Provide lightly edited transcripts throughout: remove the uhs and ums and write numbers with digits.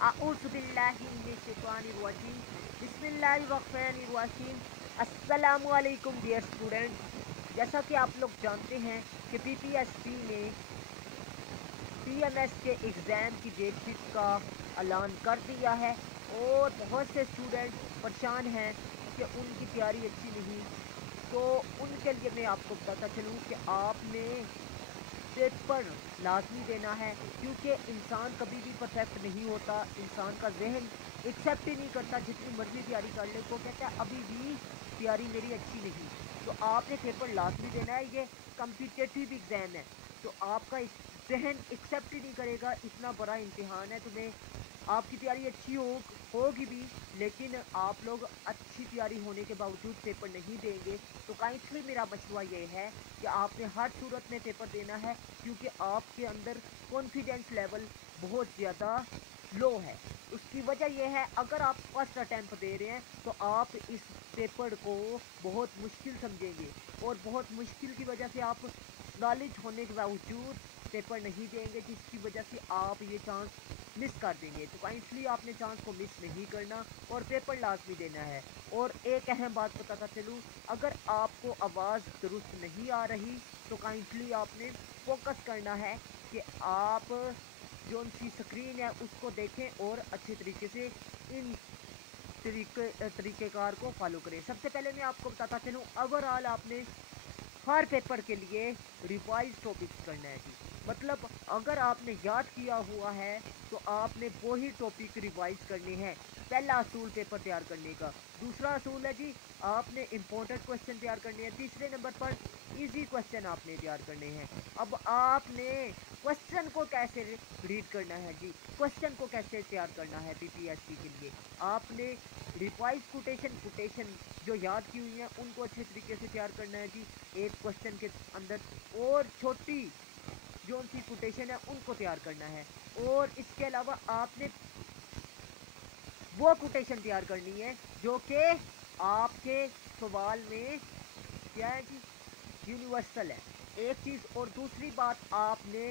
अऊज़ु बिल्लाहि मिनश शैतानिर रजीम बिस्मिल्लाहिर रहमानिर रहीम। अस्सलामु अलैकुम डियर स्टूडेंट। जैसा कि आप लोग जानते हैं कि पीपीएससी ने पीएमएस के एग्ज़ाम की डेट शीट का ऐलान कर दिया है और बहुत से स्टूडेंट परेशान हैं कि उनकी तैयारी अच्छी नहीं। तो उनके लिए मैं आपको बताता चलूँ कि आपने पेपर लाजमी देना है, क्योंकि इंसान कभी भी परफेक्ट नहीं होता। इंसान का जहन एक्सेप्ट ही नहीं करता, जितनी मर्जी तैयारी कर ले वो कहता है अभी भी तैयारी मेरी अच्छी नहीं। तो आपने पेपर लाजमी देना है, ये कम्पिटेटिव एग्ज़ाम है। तो आपका जहन एक्सेप्ट ही नहीं करेगा, इतना बड़ा इम्तिहान है। तुम्हें आपकी तैयारी अच्छी होगी भी, लेकिन आप लोग अच्छी तैयारी होने के बावजूद पेपर नहीं देंगे। तो काइंडली मेरा मशवरा ये है कि आपने हर सूरत में पेपर देना है, क्योंकि आपके अंदर कॉन्फिडेंस लेवल बहुत ज़्यादा लो है। उसकी वजह यह है, अगर आप फर्स्ट अटैम्प्ट दे रहे हैं तो आप इस पेपर को बहुत मुश्किल समझेंगे, और बहुत मुश्किल की वजह से आप नॉलेज होने के बावजूद पेपर नहीं देंगे, जिसकी वजह से आप ये चांस मिस कर देंगे। तो काइंडली आपने चांस को मिस नहीं करना और पेपर लाजमी देना है। और एक अहम बात बताता चलूँ, अगर आपको आवाज़ दुरुस्त नहीं आ रही तो काइंडली आपने फोकस करना है कि आप जो उनकी स्क्रीन है उसको देखें और अच्छे तरीके से इन तरीक़ेकार को फॉलो करें। सबसे पहले मैं आपको बताता चलूँ, ओवरऑल आपने हर पेपर के लिए रिवाइज टॉपिक्स करना है जी। मतलब अगर आपने याद किया हुआ है तो आपने वही टॉपिक रिवाइज करने हैं। पहला असूल पेपर तैयार करने का। दूसरा असूल है जी, आपने इंपॉर्टेंट क्वेश्चन तैयार करने हैं। तीसरे नंबर पर इजी क्वेश्चन आपने तैयार करने हैं। अब आपने क्वेश्चन को कैसे रीड करना है जी, क्वेश्चन को कैसे तैयार करना है पीपीएससी के लिए, आपने रिवाइज कोटेशन जो याद की हुई हैं उनको अच्छे तरीके से तैयार करना है जी एक क्वेश्चन के अंदर। और छोटी जो उनकी कोटेशन है उनको तैयार करना है। और इसके अलावा आपने वो कोटेशन तैयार करनी है जो कि आपके सवाल में क्या है जी, यूनिवर्सल है। एक चीज़, और दूसरी बात, आपने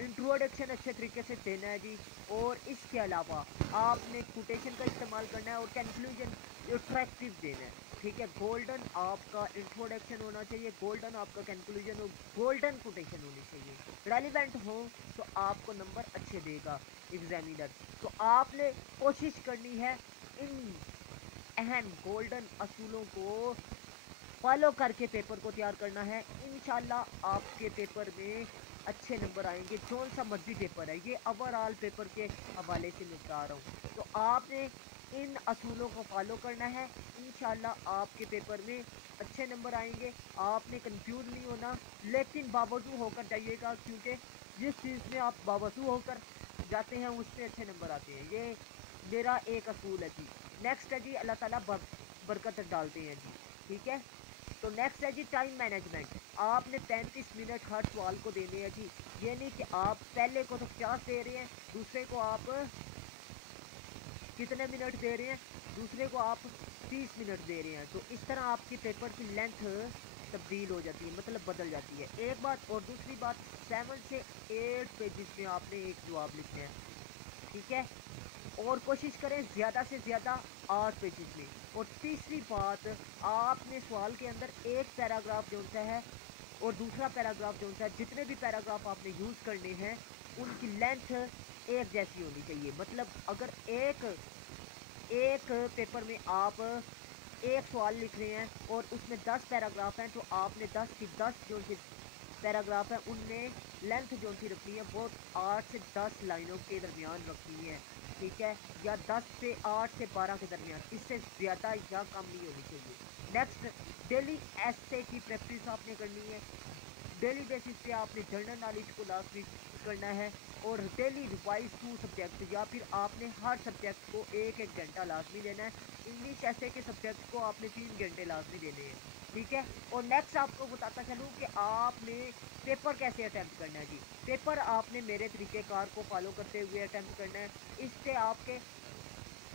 इंट्रोडक्शन अच्छे तरीके से देना है जी। और इसके अलावा आपने कोटेशन का इस्तेमाल करना है और कंक्लूजन अट्रैक्टिव देना है। ठीक है, गोल्डन आपका इंट्रोडक्शन होना चाहिए, गोल्डन आपका कंक्लूजन और गोल्डन कोटेशन होनी चाहिए। रेलिवेंट हो तो आपको नंबर अच्छे देगा एग्जामिनर। तो आपने कोशिश करनी है इन अहम गोल्डन असूलों को फॉलो करके पेपर को तैयार करना है। इंशाल्लाह आपके पेपर में अच्छे नंबर आएंगे, कौन सा मर्जी पेपर है। ये ओवरऑल पेपर के हवाले से मैं बता रहा हूँ। तो आपने इन असूलों को फॉलो करना है, इंशाल्लाह आपके पेपर में अच्छे नंबर आएंगे। आपने कंफ्यूज नहीं होना, लेकिन बावजूद होकर जाइएगा, क्योंकि जिस चीज़ में आप बावजूद होकर जाते हैं उसमें अच्छे नंबर आते हैं। ये मेरा एक असूल है जी। नेक्स्ट है जी, अल्लाह ताला बरकत डालते हैं जी। ठीक है, तो नेक्स्ट है जी टाइम मैनेजमेंट। आपने 35 मिनट हर सवाल को देने हैं जी। ये नहीं कि आप पहले को तो 50 दे रहे हैं, दूसरे को आप कितने मिनट दे रहे हैं, दूसरे को आप 30 मिनट दे रहे हैं। तो इस तरह आपकी पेपर की लेंथ तब्दील हो जाती है, मतलब बदल जाती है। एक बात, और दूसरी बात, 7 से 8 पेजेस में आपने एक जवाब लिखना है। ठीक है, और कोशिश करें ज़्यादा से ज़्यादा 8 पेजेस में। और तीसरी बात, आपने सवाल के अंदर एक पैराग्राफ जो सा है और दूसरा पैराग्राफ जो सा है, जितने भी पैराग्राफ आपने यूज़ करने हैं उनकी लेंथ एक जैसी होनी चाहिए। मतलब अगर एक एक पेपर में आप एक सवाल लिख रहे हैं और उसमें 10 पैराग्राफ हैं, तो आपने 10 की 10 जो सी पैराग्राफ है उनमें लेंथ जो सी रखनी है वो 8 से 10 लाइनों के दरमियान रखनी है। ठीक है, या 10 से 8 से 12 के दरमियान, इससे ज़्यादा या कम नहीं होनी चाहिए। नेक्स्ट, डेली एसे की प्रैक्टिस आपने करनी है। डेली बेसिस पे आपने जनरल नॉलेज को लाजमी करना है और डेली रिवाइज 2 सब्जेक्ट, या फिर आपने हर सब्जेक्ट को एक एक घंटा लाजमी देना है। इंग्लिश ऐसे के सब्जेक्ट को आपने 3 घंटे लाजमी देने हैं। ठीक है, और नेक्स्ट आपको बताता चलूँ कि आपने पेपर कैसे अटैम्प्ट करना है जी। पेपर आपने मेरे तरीक़ेकार को फॉलो करते हुए अटैम्प्ट करना है। इससे आपके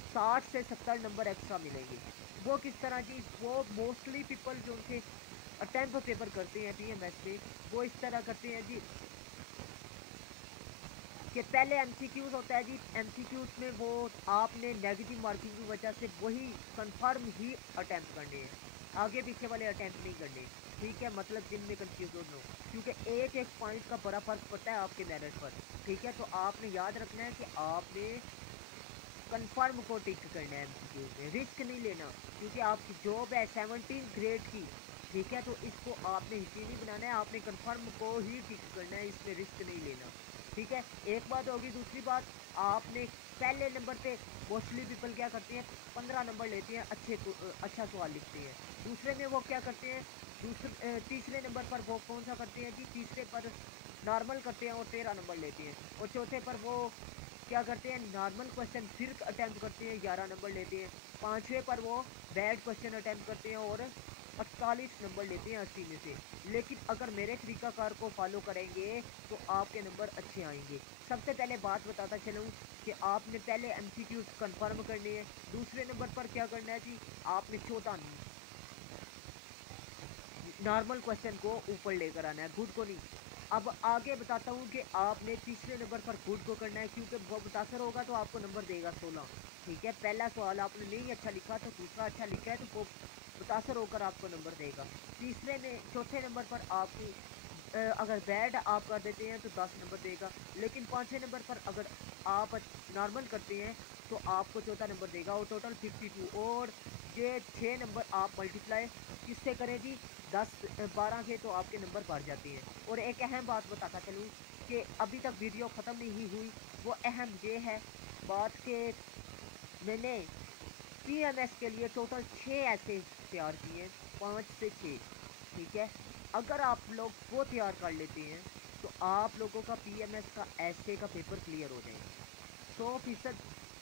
60 से 70 नंबर एक्स्ट्रा मिलेंगे। वो किस तरह जी, वो मोस्टली पीपल जो उनके अटैम्प्ट पेपर करते हैं पीएमएस में, वो इस तरह करते हैं जी कि पहले एमसीक्यूज होता है जी, एमसीक्यूज में वो आपने नेगेटिव मार्किंग की वजह से वही कंफर्म ही अटैम्प्ट करने हैं, आगे पीछे वाले अटैम्प्ट नहीं करने, ठीक है, मतलब जिनमें कंफ्यूजन हो, क्योंकि एक एक पॉइंट का बड़ा फर्क पड़ता है आपके मेरिट पर, ठीक है। तो आपने याद रखना है कि आपने कंफर्म को टिक करना है एमसीक्यू में, रिस्क नहीं लेना, क्योंकि आपकी जॉब है 17 ग्रेड की, ठीक है। तो इसको आपने हिस्ट्री नहीं बनाना है, आपने कंफर्म को ही टिक करना है, इसमें रिस्क नहीं लेना, ठीक है। एक बात होगी। दूसरी बात, आपने पहले नंबर पे मोस्टली पीपल क्या करते हैं, 15 नंबर लेते हैं, अच्छा सवाल लिखते हैं। दूसरे में वो क्या करते हैं, तीसरे नंबर पर वो कौन सा करते हैं जी, तीसरे पर नॉर्मल करते हैं और 13 नंबर लेते हैं, और चौथे पर वो क्या करते हैं, नॉर्मल क्वेश्चन फिर अटैम्प्ट करते हैं, 11 नंबर लेते हैं। पाँचवें पर वो बैड क्वेश्चन अटैम्प्ट करते हैं और 48 नंबर लेते हैं 80 में से। लेकिन अगर मेरे तरीकाकार को फॉलो करेंगे तो आपके नंबर अच्छे आएंगे। सबसे पहले बात बताता चलूँ कि आपने पहले एमसीक्यूज कंफर्म करने हैं। दूसरे नंबर पर क्या करना है जी, आपने 14 नॉर्मल क्वेश्चन को ऊपर लेकर आना है, गुड को नहीं। अब आगे बताता हूँ कि आपने तीसरे नंबर पर गुड को करना है, क्योंकि वो मुतासर होगा तो आपको नंबर देगा 16, ठीक है। पहला सवाल आपने नहीं अच्छा लिखा तो दूसरा अच्छा लिखा है तो वो मुतासर होकर आपको नंबर देगा। तीसरे में चौथे नंबर पर आपकी अगर बैड आप कर देते हैं तो 10 नंबर देगा, लेकिन पाँचवें नंबर पर अगर आप नॉर्मल करते हैं तो आपको चौथा नंबर देगा, और टोटल 52। और ये 6 नंबर आप मल्टीप्लाई किससे करें जी, 10-12 से, तो आपके नंबर बढ़ जाते हैं। और एक अहम बात बताता चलूँ कि अभी तक वीडियो ख़त्म नहीं हुई, वो अहम ये है बात कि मैंने पीएमएस के लिए टोटल 6 ऐसे तैयार किए हैं, 5 से 6, ठीक है। अगर आप लोग वो तैयार कर लेते हैं तो आप लोगों का पीएमएस का ऐसे का पेपर क्लियर हो जाएगा, 100%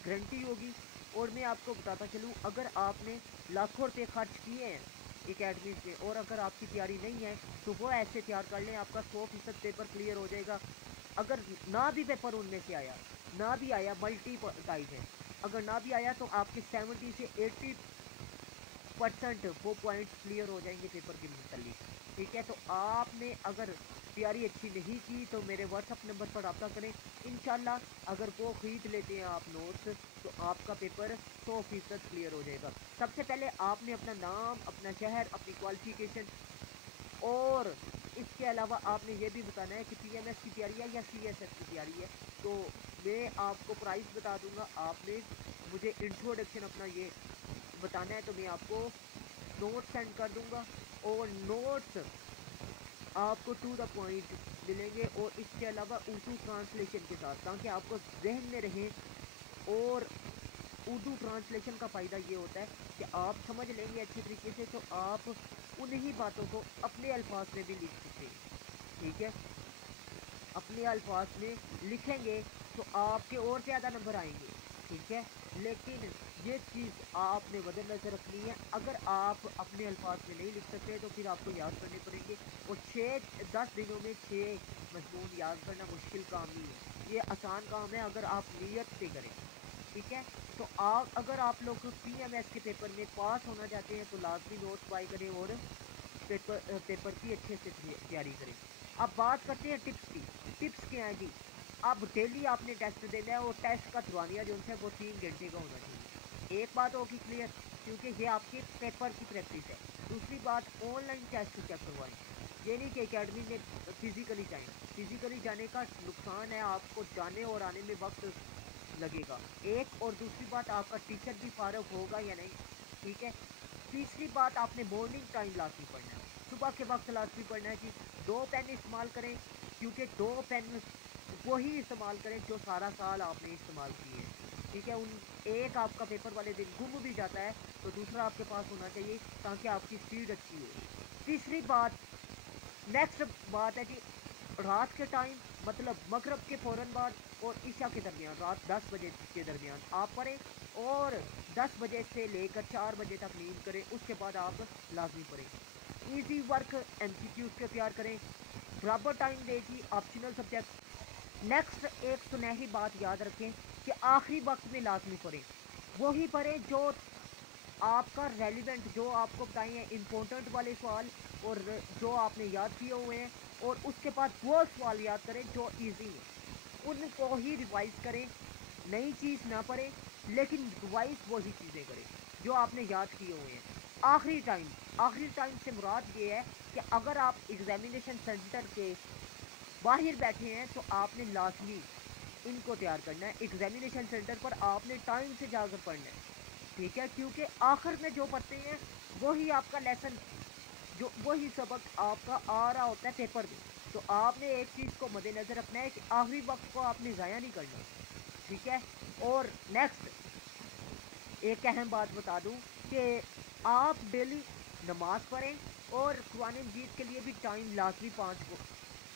गारंटी होगी। और मैं आपको बताता चलूँ, अगर आपने लाखों रुपये खर्च किए हैं एकेडमीज में और अगर आपकी तैयारी नहीं है तो वो ऐसे तैयार कर लें, आपका 100% पेपर क्लियर हो जाएगा। अगर ना भी पेपर उनमें से आया, ना भी आया, मल्टी टाइप है, अगर ना भी आया तो आपके 70 से 80% वो पॉइंट्स क्लियर हो जाएंगे पेपर के मुतालिक, ठीक है। तो आपने अगर तैयारी अच्छी नहीं की तो मेरे व्हाट्सअप नंबर पर रब्ता करें, इंशाल्लाह अगर वो ख़रीद लेते हैं आप नोट्स तो आपका पेपर 100% क्लियर हो जाएगा। सबसे पहले आपने अपना नाम, अपना शहर, अपनी क्वालिफिकेशन, और इसके अलावा आपने ये भी बताना है कि पीएमएस की तैयारी है या सीएसएस की तैयारी है। तो मैं आपको प्राइस बता दूंगा, आपने मुझे इंट्रोडक्शन अपना ये बताना है तो मैं आपको नोट्स सेंड कर दूंगा, और नोट्स आपको टू द पॉइंट मिलेंगे, और इसके अलावा उर्दू ट्रांसलेशन के साथ, ताकि आपको जहन में रहे। और उर्दू ट्रांसलेशन का फ़ायदा ये होता है कि आप समझ लेंगे अच्छी तरीके से तो आप उन्हीं बातों को अपने अल्फाज में भी लिख सकते हैं, ठीक है। अपने अल्फाज में लिखेंगे तो आपके और ज़्यादा नंबर आएंगे, ठीक है। लेकिन ये चीज़ आपने मद्देनज़र रखनी है, अगर आप अपने अल्फाज में नहीं लिख सकते तो फिर आपको याद करने पड़ेंगे, और 6-10 दिनों में 6 मजमून याद करना मुश्किल काम नहीं है, ये आसान काम है अगर आप नीयत से करें, ठीक है। तो आप अगर आप लोग पीएमएस के पेपर में पास होना चाहते हैं तो लाजमी नोट्स बाई करें और पेपर की अच्छे से तैयारी करें। अब बात करते हैं टिप्स की। टिप्स क्या है जी, अब डेली आपने टेस्ट देना है, और टेस्ट का दरवानिया जो है वो 3 घंटे का होना चाहिए। एक बात होगी क्लियर, क्योंकि ये आपकी पेपर की प्रैक्टिस है। दूसरी बात, ऑनलाइन टेस्ट चेक करवाएं, ये नहीं कि एकेडमी में फिजिकली जाएं। फिजिकली जाने का नुकसान है, आपको जाने और आने में वक्त लगेगा एक, और दूसरी बात आपका टीचर भी फारग होगा या नहीं, ठीक है। तीसरी बात, आपने मॉर्निंग टाइम लाजमी पढ़ना है, सुबह के वक्त लाजमी पढ़ना है जी। 2 पेन इस्तेमाल करें, क्योंकि 2 पेन वही इस्तेमाल करें जो सारा साल आपने इस्तेमाल किए हैं, ठीक है। उन एक आपका पेपर वाले दिन गुम भी जाता है तो दूसरा आपके पास होना चाहिए, ताकि आपकी स्पीड अच्छी हो। तीसरी बात, नेक्स्ट बात है जी, रात के टाइम, मतलब मगरब के फ़ौरन बाद और ईशा के दरमियान, रात 10 बजे के दरमियान आप पढ़ें, और 10 बजे से लेकर 4 बजे तक नींद करें, उसके बाद आप लाजमी पढ़ें। इजी वर्क एमसीक्यूज के तैयार करें, बराबर टाइम दें जी ऑप्शनल सब्जेक्ट। नेक्स्ट एक सुनहरी बात याद रखें कि आखिरी वक्त में लाजमी पढ़ें, वही पढ़ें जो आपका रेलिवेंट, जो आपको बताए हैं इम्पोर्टेंट वाले सवाल, और जो आपने याद किए हुए हैं, और उसके बाद वो सवाल याद करें जो इजी हैं। उनको ही रिवाइज करें, नई चीज़ ना पढ़ें, लेकिन रिवाइज वही चीज़ें करें जो आपने याद किए हुए हैं। आखिरी टाइम से मुराद ये है कि अगर आप एग्जामिनेशन सेंटर के बाहर बैठे हैं तो आपने लाजमी इनको तैयार करना है। एग्जामिनेशन सेंटर पर आपने टाइम से जाकर पढ़ना है, ठीक है, क्योंकि आखिर में जो पढ़ते हैं वही आपका लेसन, जो वही सबक आपका आ रहा होता है पेपर में। तो आपने एक चीज़ को मद्देनज़र रखना है कि आखिरी वक्त को आपने ज़ाया नहीं करना, ठीक है। और नेक्स्ट एक अहम बात बता दूं कि आप डेली नमाज पढ़ें और कुरान मजीद के लिए भी टाइम लाजमी 5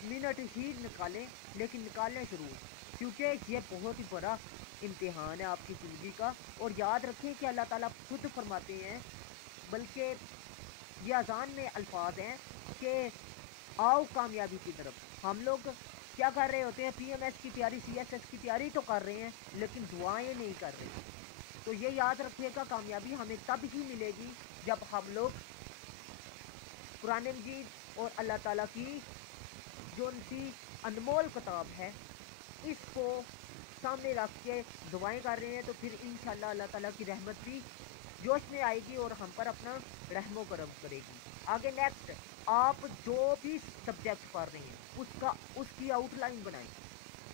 मिनट ही निकालें, लेकिन निकालें ज़रूर, क्योंकि ये बहुत ही बड़ा इम्तिहान है आपकी ज़िंदगी का। और याद रखें कि अल्लाह ताला खुद फरमाते हैं, बल्कि ये अजान में अल्फाज हैं कि आओ कामयाबी की तरफ। हम लोग क्या कर रहे होते हैं, पीएमएस की तैयारी, सीएसएस की तैयारी तो कर रहे हैं, लेकिन दुआएं नहीं कर रहे। तो ये याद रखिएगा, कामयाबी हमें तब ही मिलेगी जब हम लोग कुरान मजीद और अल्लाह ताला की जो उनकी अनमोल किताब है इसको सामने रख के दुआएं कर रहे हैं, तो फिर इंशाल्लाह अल्लाह ताला की रहमत भी जोश में आएगी और हम पर अपना रहमो करम करेगी। आगे नेक्स्ट, आप जो भी सब्जेक्ट पढ़ रहे हैं उसकी आउटलाइन बनाएं,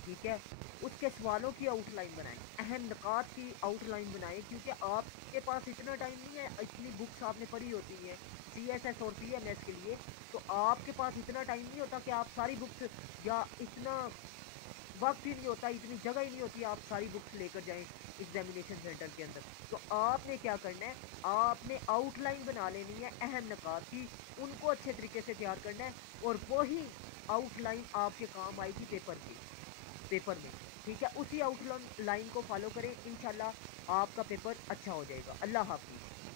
ठीक है, उसके सवालों की आउटलाइन बनाएं, अहम निकात की आउटलाइन बनाएं, क्योंकि आपके पास इतना टाइम नहीं है, इतनी बुक्स आपने पढ़ी होती हैं सीएसएस और पीएमएस के लिए, तो आपके पास इतना टाइम नहीं होता कि आप सारी बुक्स, या इतना वक्त ही नहीं होता, इतनी जगह ही नहीं होती आप सारी बुक्स लेकर जाएं एग्जामिनेशन सेंटर के अंदर। तो आपने क्या करना है, आपने आउटलाइन बना लेनी है अहम निकात की, उनको अच्छे तरीके से तैयार करना है, और वही आउटलाइन आपके काम आएगी पेपर में, ठीक है। उसी आउटलाइन को फॉलो करें, इंशाल्लाह आपका पेपर अच्छा हो जाएगा। अल्लाह हाफिज़।